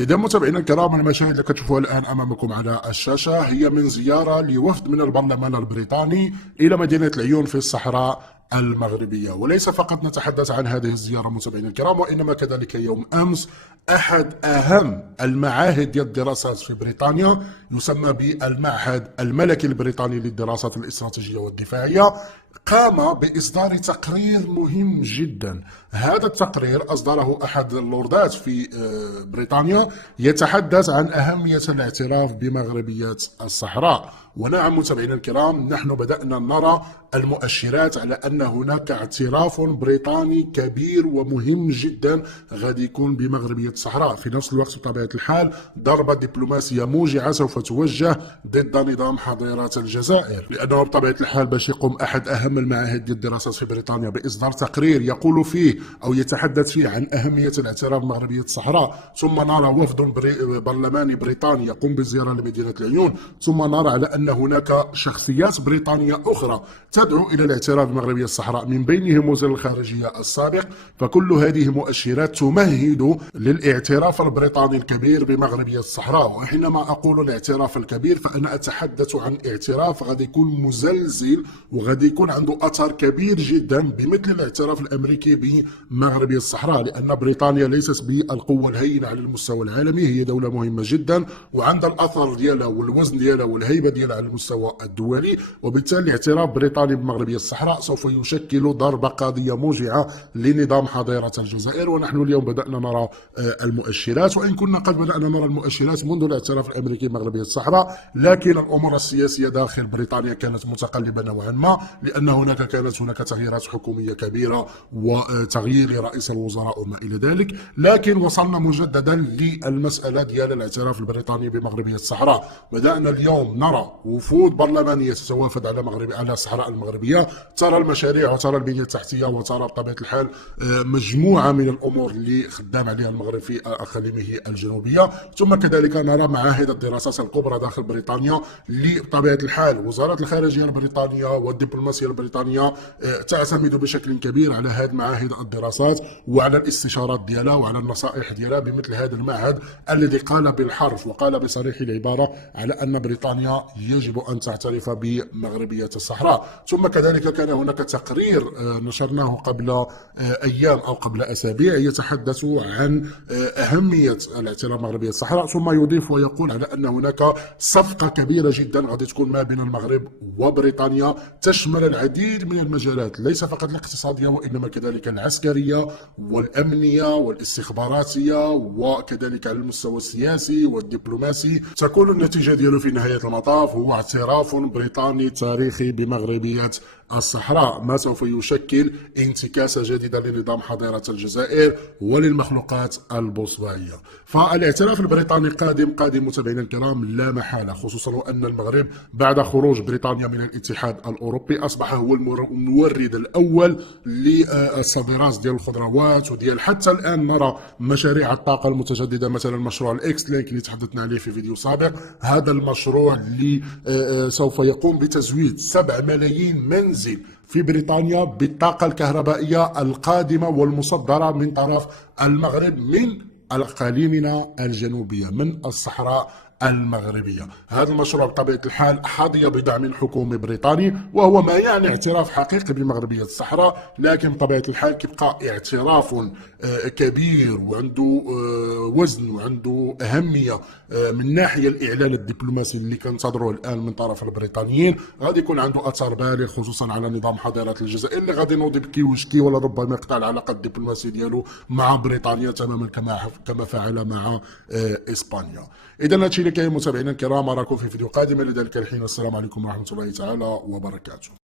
إذا متابعينا الكرام، المشاهد اللي كتشوفوها الآن أمامكم على الشاشة هي من زيارة لوفد من البرلمان البريطاني إلى مدينة العيون في الصحراء المغربية. وليس فقط نتحدث عن هذه الزيارة متابعينا الكرام، وإنما كذلك يوم أمس أحد أهم المعاهد ديال الدراسات في بريطانيا يسمى بالمعهد الملكي البريطاني للدراسات الاستراتيجية والدفاعية قام بإصدار تقرير مهم جدا. هذا التقرير أصدره أحد اللوردات في بريطانيا يتحدث عن أهمية الاعتراف بمغربية الصحراء. ونعم متابعينا الكرام، نحن بدأنا نرى المؤشرات على أن هناك اعتراف بريطاني كبير ومهم جدا غادي يكون بمغربية الصحراء. في نفس الوقت بطبيعة الحال ضربة دبلوماسية موجعة سوف توجه ضد نظام حظيرات الجزائر، لأنه بطبيعة الحال باش يقوم أحد أهم المعاهد ديال الدراسات في بريطانيا بإصدار تقرير يقول فيه أو يتحدث فيه عن أهمية الاعتراف بمغربية الصحراء، ثم نرى وفد برلماني بريطاني يقوم بزيارة لمدينة العيون، ثم نرى على أن هناك شخصيات بريطانية أخرى تدعو إلى الاعتراف بمغربية الصحراء، من بينهم وزير الخارجية السابق. فكل هذه مؤشرات تمهد للاعتراف البريطاني الكبير بمغربية الصحراء. وحينما أقول الاعتراف الكبير فأنا أتحدث عن اعتراف غادي يكون مزلزل وغادي يكون عنده أثر كبير جدا بمثل الاعتراف الأمريكي بمغربية الصحراء، لأن بريطانيا ليست بالقوة الهينة على المستوى العالمي، هي دولة مهمة جدا وعندها الأثر ديالها والوزن ديالها والهيبة ديالها على المستوى الدولي. وبالتالي الاعتراف بريطاني بمغربية الصحراء سوف يشكل ضربة قاضية موجعة لنظام حظيرة الجزائر. ونحن اليوم بدأنا نرى المؤشرات، وإن كنا قد بدأنا نرى المؤشرات منذ الاعتراف الأمريكي بمغربية الصحراء، لكن الأمور السياسية داخل بريطانيا كانت متقلبة نوعا ما، لأن كانت هناك تغييرات حكومية كبيرة وتغيير لرئيس الوزراء وما إلى ذلك. لكن وصلنا مجددا للمسألة ديال الاعتراف البريطاني بمغربية الصحراء. بدأنا اليوم نرى وفود برلمانية تتوافد على الصحراء المغربية، ترى المشاريع وترى البنية التحتية وترى بطبيعة الحال مجموعة من الأمور اللي خدام عليها المغرب في أقاليمه الجنوبية. ثم كذلك نرى معاهد الدراسات الكبرى داخل بريطانيا اللي بطبيعة الحال وزارة الخارجية البريطانية والدبلوماسية البريطانية تعتمد بشكل كبير على هذه معاهد الدراسات وعلى الاستشارات ديالها وعلى النصائح ديالها بمثل هذا المعهد الذي قال بالحرف وقال بصريح العبارة على أن بريطانيا يجب أن تعترف بمغربية الصحراء. ثم كذلك كان هناك تقرير نشرناه قبل أيام أو قبل أسابيع يتحدث عن أهمية الاعتراف بمغربية الصحراء، ثم يضيف ويقول على أن هناك صفقة كبيرة جدا غادي تكون ما بين المغرب وبريطانيا تشمل العديد من المجالات، ليس فقط الاقتصادية وإنما كذلك العسكرية والأمنية والاستخباراتية، وكذلك على المستوى السياسي والدبلوماسي. تكون النتيجة ديالو في نهاية المطاف هو اعتراف بريطاني تاريخي بمغربية الصحراء، ما سوف يشكل انتكاسة جديدة لنظام حظيرة الجزائر وللمخلوقات البوسطوائية. فالاعتراف البريطاني قادم متابعينا الكرام لا محالة، خصوصا وأن المغرب بعد خروج بريطانيا من الاتحاد الأوروبي أصبح هو المورد الأول للصادرات ديال الخضروات وديال حتى الآن نرى مشاريع الطاقة المتجددة، مثلا مشروع الإكس لينك اللي تحدثنا عليه في فيديو سابق. هذا المشروع اللي سوف يقوم بتزويد 7 ملايين منزل في بريطانيا بالطاقة الكهربائية القادمة والمصدرة من طرف المغرب من أقاليمنا الجنوبية من الصحراء المغربية. هذا المشروع بطبيعة الحال حظي بدعم حكومي بريطاني، وهو ما يعني اعتراف حقيقي بمغربية الصحراء، لكن بطبيعة الحال كيبقى اعتراف كبير وعنده وزن وعنده أهمية من الناحية الإعلان الدبلوماسي اللي كنتظروه الآن من طرف البريطانيين. غادي يكون عنده أثر بالغ خصوصا على نظام حظيرة الجزائر اللي غادي ينوض بكي وشكي، ولا ربما يقطع العلاقة الدبلوماسية ديالو مع بريطانيا تماما كما فعل مع إسبانيا. إذا هادشي اللي كاين متابعينا الكرام، أراكم في فيديو قادم. لذلك الحين السلام عليكم ورحمة الله تعالى وبركاته.